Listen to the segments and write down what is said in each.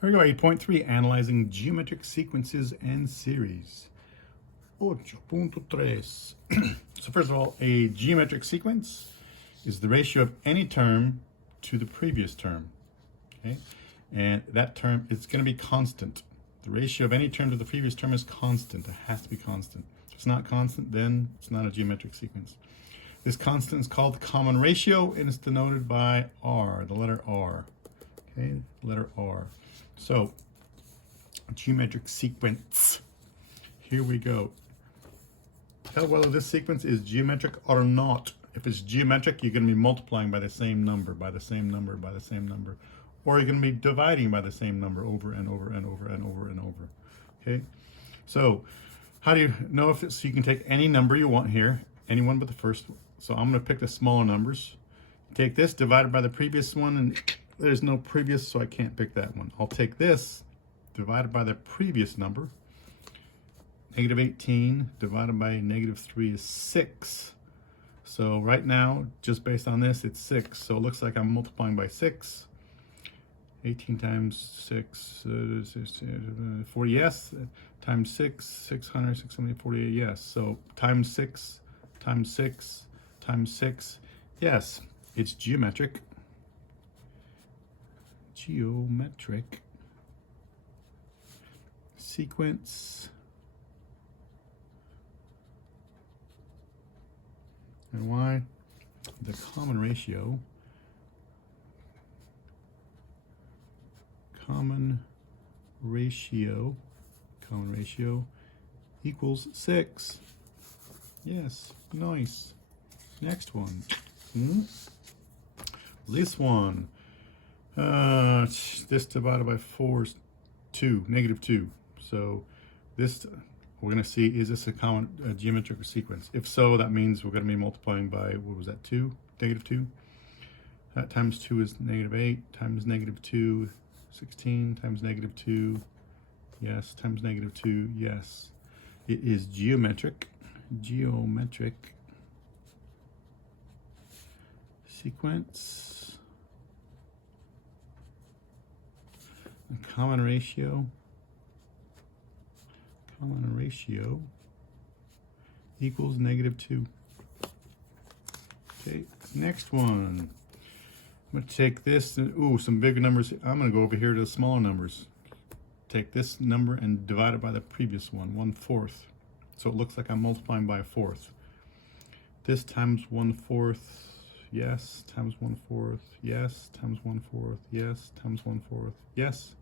Here we go, 8.3, analyzing geometric sequences and series. 8.3. So first of all, a geometric sequence is the ratio of any term to the previous term. Okay, and that term, it's going to be constant. The ratio of any term to the previous term is constant. It has to be constant. If it's not constant, then it's not a geometric sequence. This constant is called the common ratio, and it's denoted by R, the letter R. Okay, letter R. So, geometric sequence. Here we go. Tell whether this sequence is geometric or not. If it's geometric, you're going to be multiplying by the same number, by the same number, by the same number. Or you're going to be dividing by the same number over and over and over and over and over. Okay? So, how do you know if it's, so you can take any number you want here, any one but the first one. So I'm going to pick the smaller numbers. Take this, divided by the previous one, and there's no previous, so I can't pick that one. I'll take this, divided by the previous number. Negative 18 divided by negative 3 is 6. So right now, just based on this, it's 6. So it looks like I'm multiplying by 6. 18 times 6, 40, yes. Times 6, 600, 648, yes. So times 6, times 6, times 6, yes. It's geometric. Geometric sequence. And why? The common ratio equals 6. Yes, nice. Next one. This one. This divided by 4 is 2, negative 2. So this, we're going to see, is this a common geometric sequence? If so, that means we're going to be multiplying by, what was that, 2? Negative 2? That times 2 is negative 8, times negative 2, 16, times negative 2, yes, times negative 2, yes. It is geometric sequence. The common ratio equals negative 2. Okay, next one. I'm going to take this, and some bigger numbers. I'm going to go over here to the smaller numbers. Take this number and divide it by the previous one, 1/4. So it looks like I'm multiplying by a fourth. This times 1/4, yes, times 1/4, yes, times 1/4, yes, times 1/4, yes.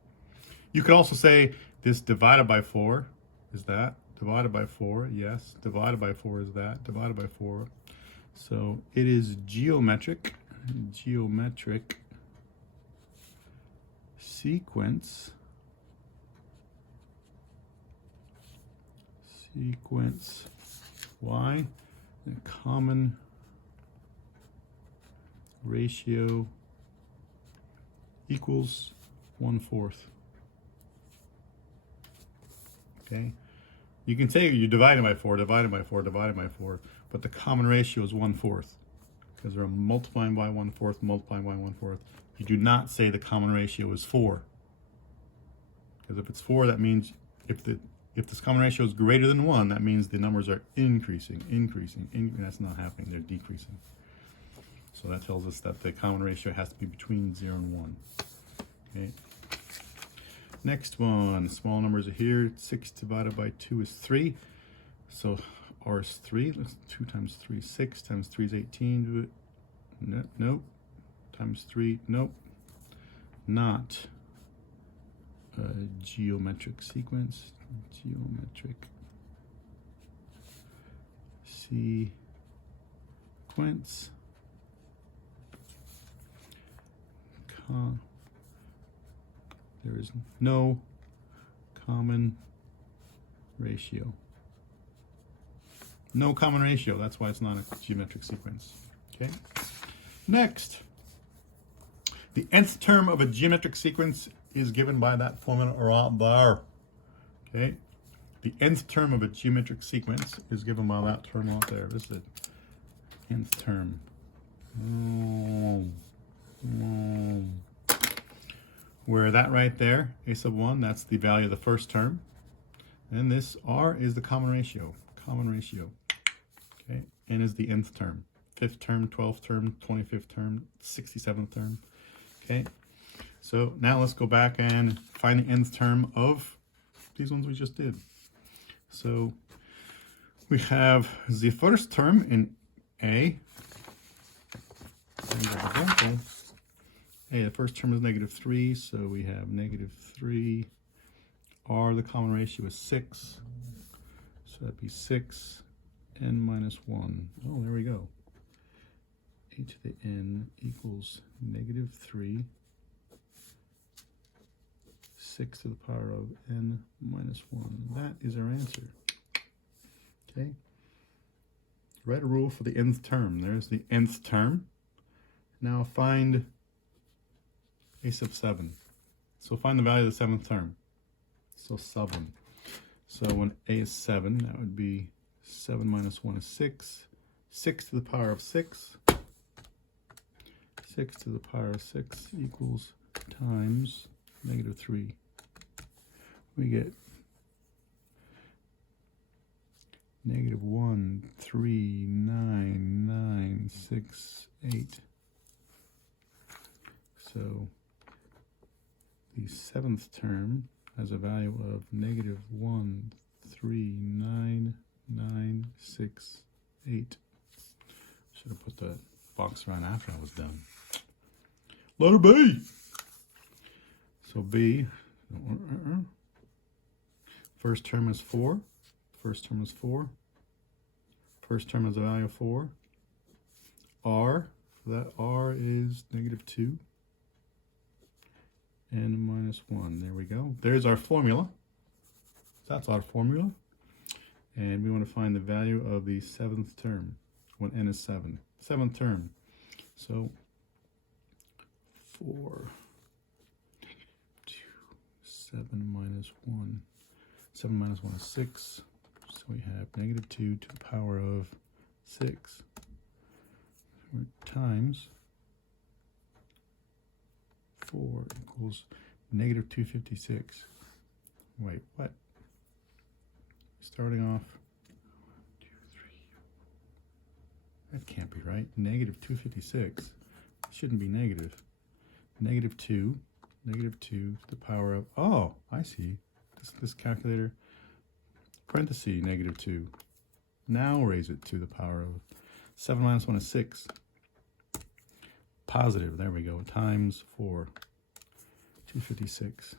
You could also say this divided by 4 is that, divided by 4, yes, divided by 4 is that, divided by 4. So it is geometric sequence. Why? The common ratio equals 1/4. Okay, you can say you're dividing by 4, divided by 4, divided by 4, but the common ratio is 1/4 because they're multiplying by 1/4, multiplying by 1/4. You do not say the common ratio is 4, because if it's 4, that means if this common ratio is greater than 1, that means the numbers are increasing. That's not happening; they're decreasing. So that tells us that the common ratio has to be between 0 and 1. Okay. Next one, small numbers are here. 6 divided by 2 is 3. So R is 3. Let's 2 times 3 is 6. Times 3 is 18. Do it. Nope. Times 3. Nope. Not a geometric sequence. Geometric sequence. There is no common ratio. No common ratio. That's why it's not a geometric sequence. Okay. Next, the nth term of a geometric sequence is given by that formula right there. Okay. The nth term of a geometric sequence is given by that term right there. This is the nth term. where that right there, a sub 1, that's the value of the first term. And this r is the common ratio. Okay, n is the nth term. 5th term, 12th term, 25th term, 67th term. Okay, so now let's go back and find the nth term of these ones we just did. So we have the first term in A. Hey, the first term is -3, so we have -3. R, the common ratio is 6. So that'd be 6, n minus 1. Oh, there we go. A to the n equals -3. 6 to the power of n minus 1. That is our answer. Okay. Write a rule for the nth term. There's the nth term. Now find a sub 7. So find the value of the 7th term. So 7. So when a is 7, that would be 7 minus 1 is 6. 6 to the power of 6. 6 to the power of 6 equals times -3. We get -13996 So the 7th term has a value of -13996 Should have put the box around after I was done. Letter B. So B, first term is 4. First term is 4. First term has a value of 4. R, that R is -2. N minus 1. There we go. There's our formula. That's our formula. And we want to find the value of the 7th term when n is 7. 7th term. So 4, 2, 7 minus 1. 7 minus 1 is 6. So we have -2 to the power of 6 times 4 equals -256. Wait, what? Starting off 2, 3. That can't be right. -256. It shouldn't be negative. -2 to the power of, oh, I see. This calculator, parenthesis, -2. Now raise it to the power of 7 minus 1 is 6. Positive, there we go, times 4. 256.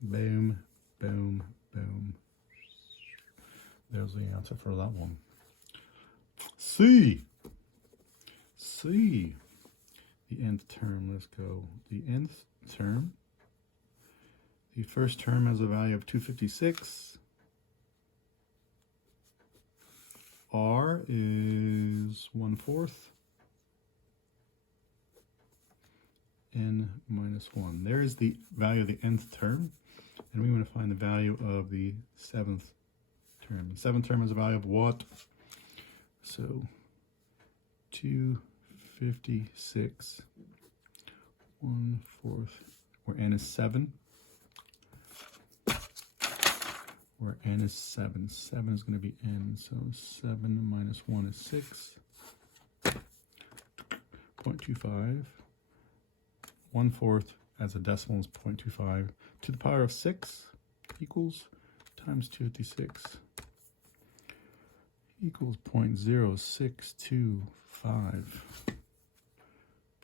Boom, boom, boom. There's the answer for that one. C. The nth term, let's go. The nth term. The first term has a value of 256. R is 1/4. N minus 1. There's the value of the nth term. And we want to find the value of the 7th term. The 7th term has a value of what? So 256 1/4, where n is 7. Where n is 7. 7 is going to be n. So 7 minus 1 is 6. 0.25. 1/4 as a decimal is 0.25 to the power of 6 equals times 256 equals 0.0625.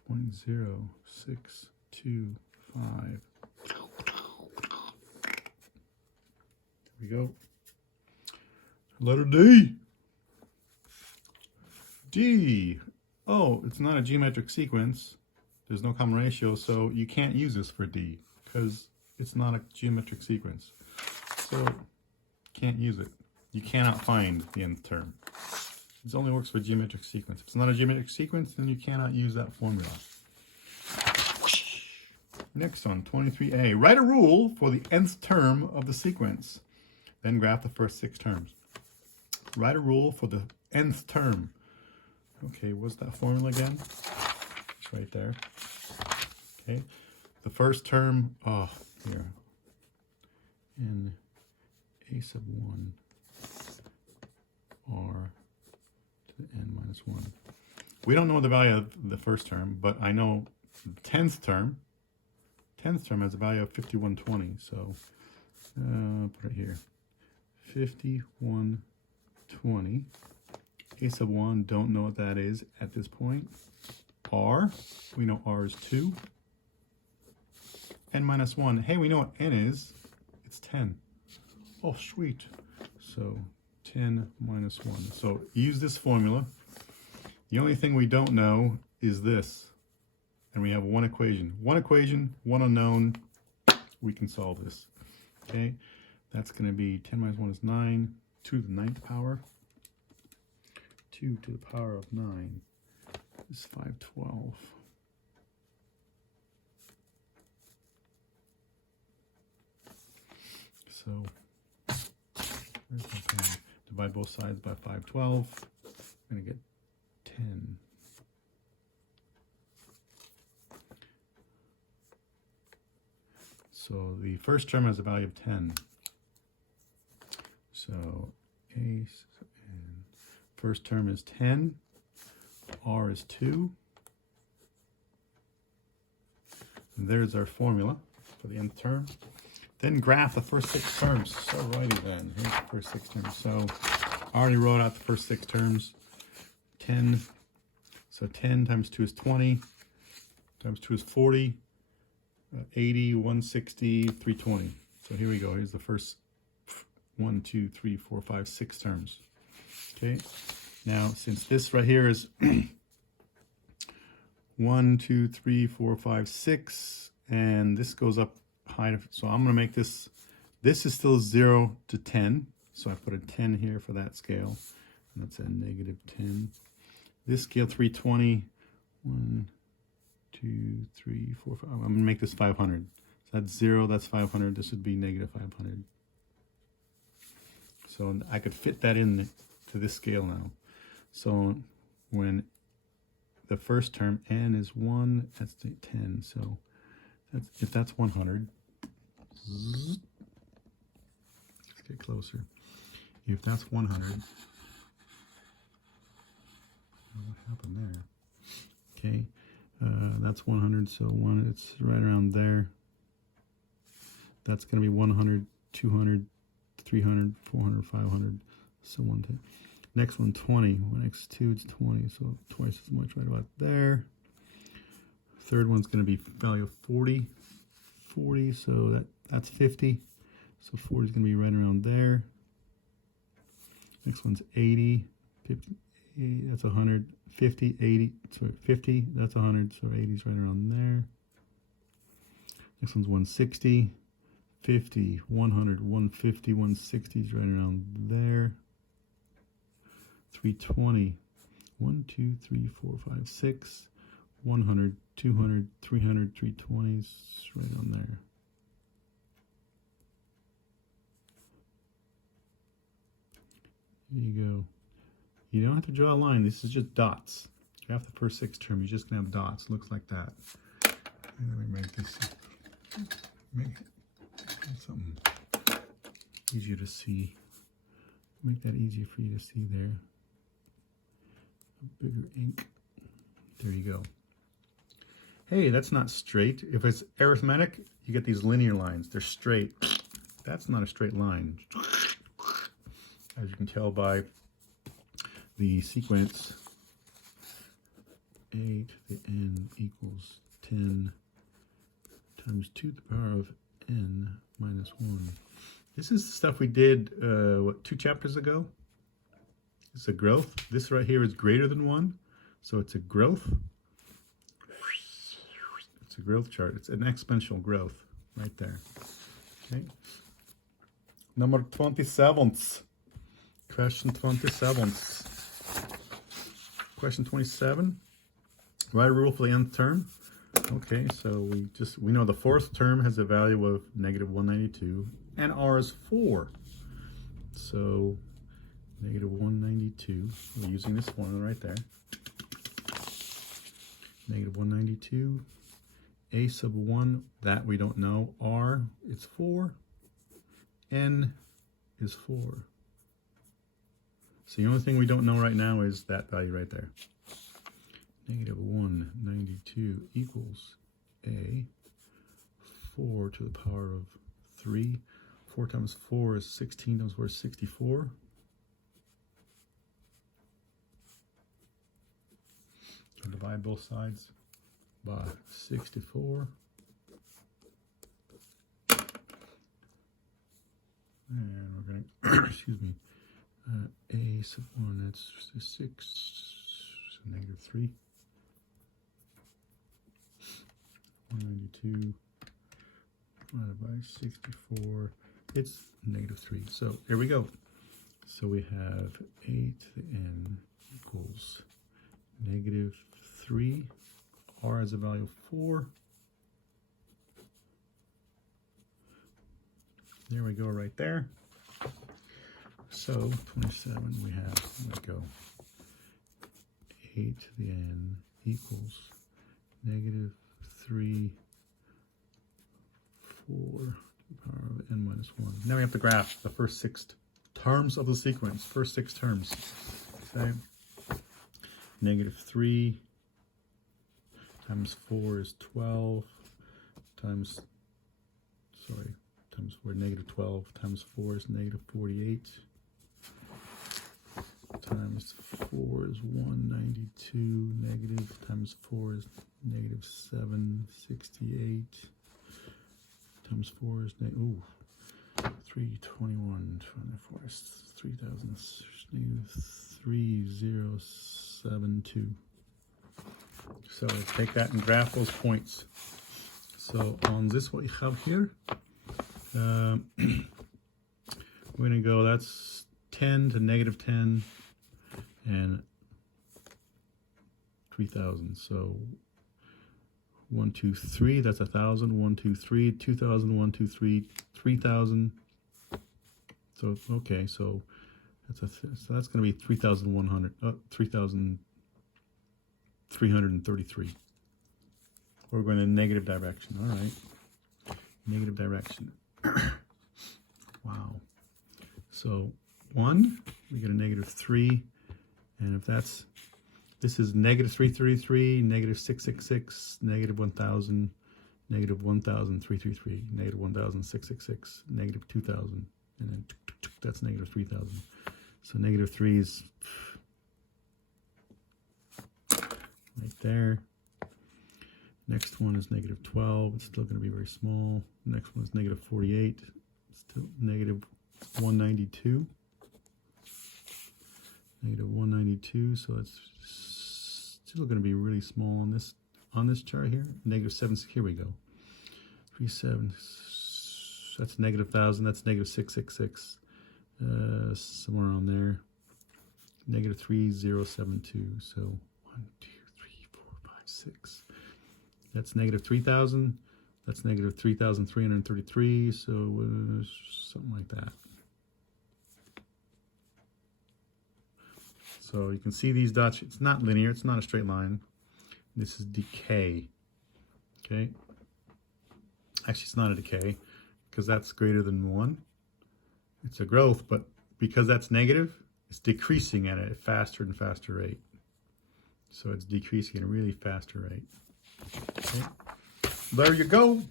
0.0625. There we go. Letter D. D. Oh, it's not a geometric sequence. There's no common ratio, so you can't use this for D because it's not a geometric sequence. So can't use it. You cannot find the nth term. It only works for geometric sequence. If it's not a geometric sequence, then you cannot use that formula. Next on 23A. Write a rule for the nth term of the sequence. Then graph the first 6 terms. Write a rule for the nth term. Okay, what's that formula again? It's right there. Okay. The first term, oh, here. And a sub 1 r to the n minus 1. We don't know the value of the first term, but I know the 10th term. 10th term has a value of 5120. So put it here. 5120. A sub 1, don't know what that is at this point. R, we know R is 2. N minus 1, hey, we know what n is. It's 10. Oh, sweet. So 10 minus 1. So use this formula. The only thing we don't know is this. And we have one equation. One equation, one unknown. We can solve this. Okay? That's going to be 10 minus 1 is 9. 2 to the 9th power. 2 to the power of 9 is 512. So, where's my pen? Divide both sides by 512. I'm going to get 10. So the first term has a value of 10. So first term is 10. R is 2. And there's our formula for the nth term. Then graph the first 6 terms. So righty then, here's the first 6 terms. So I already wrote out the first 6 terms. 10, so 10 times 2 is 20, times 2 is 40, 80, 160, 320. So here we go, here's the first 1, 2, 3, 4, 5, 6 terms. Okay, now since this right here is 1, 2, 3, 4, 5, 6, and this goes up high, so I'm going to make this is still 0 to 10, so I put a 10 here for that scale, and that's a negative 10. This scale 320, 1, 2, 3, 4, 5, I'm going to make this 500. So that's 0, that's 500, this would be negative 500. So I could fit that in to this scale now. So when the first term, n is 1, that's 10, so if that's 100, let's get closer. If that's 100, what happened there? Okay, that's 100, so it's right around there. That's going to be 100, 200, 300, 400, 500, so on. Next one, 20. Next 2, it's 20, so twice as much right about there. Third one's going to be value of 40. 40, so that's 50. So 40 is going to be right around there. Next one's 80. 50, 80, that's 100. 50, 80, sorry, 50, that's 100, so 80 is right around there. Next one's 160. 50, 100, 150, 160 is right around there. 320. 1, 2, 3, 4, 5, 6. 100, 200, 300, 320 is right on there. There you go. You don't have to draw a line. This is just dots. After the first 6 terms, you're just going to have dots. Looks like that. And let me make this, make something easier to see. Make that easier for you to see there. A bigger ink. There you go. Hey, that's not straight. If it's arithmetic, you get these linear lines. They're straight. That's not a straight line. As you can tell by the sequence, a to the n equals 10 times 2 to the power of n minus 1. This is the stuff we did, 2 chapters ago? It's a growth. This right here is greater than 1, so it's a growth. It's a growth chart. It's an exponential growth right there. Okay. Number 27. Question 27. Question 27. Write a rule for the nth term. Okay, so we know the 4th term has a value of negative 192, and r is 4. So negative 192. We're using this formula right there. negative 192. A sub 1, that we don't know. R, it's 4. N is 4. So the only thing we don't know right now is that value right there. Negative 192 equals A, 4 to the power of 3. 4 times 4 is 16 times 4 is 64. So divide both sides by 64. And we're going to, excuse me, A sub 1, that's 6, so negative 3. 192 divided by 64, it's negative 3. So here we go. So we have A to the N equals negative 3. R has a value of 4. There we go, right there. So 27, we have, let's go, A to the N equals negative 3, 4 to the power of N minus 1. Now we have to graph the first 6 terms of the sequence, first 6 terms. Okay. Negative 3 times 4 is 12 times 4, negative 12 times 4 is negative 48 times 4 is 192 negative times 4 is negative 768 times 4 is negative 321 24 is 3000 negative 3072. So take that and graph those points. So on this, what you have here, we're going to go, that's 10 to negative 10 and 3000. So 1, 2, 3, that's 1,000. 1, 2, 3, 2,000. 1, 2, 3, 3,000. So okay, so that's going to be 3,100. 3,333. We're going in negative direction. All right, negative direction. Wow. So 1, we get a negative 3, and if that's, this is negative 333, negative 666, negative 1,000, negative 1,333, negative 1,666, negative 2,000, and then that's negative 3,000. So negative 3 is right there. Next one is negative 12. It's still going to be very small. Next one is negative 48. Still negative 192. Negative 192. So it's still going to be really small on this chart here. Negative 7. Here we go. 37. That's negative 1,000. That's negative 666. Somewhere around there. Negative 3072. So 1, 2, 3, 4, 5, 6. That's negative 3,000. That's negative 3,333. So something like that. So you can see these dots. It's not linear. It's not a straight line. This is decay. Okay. Actually, it's not a decay because that's greater than 1. It's a growth, but because that's negative, it's decreasing at a faster and faster rate. So it's decreasing at a really faster rate. Okay. There you go.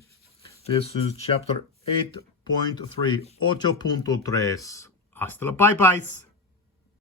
This is chapter 8.3. 8.3. Hasta la bye-byes.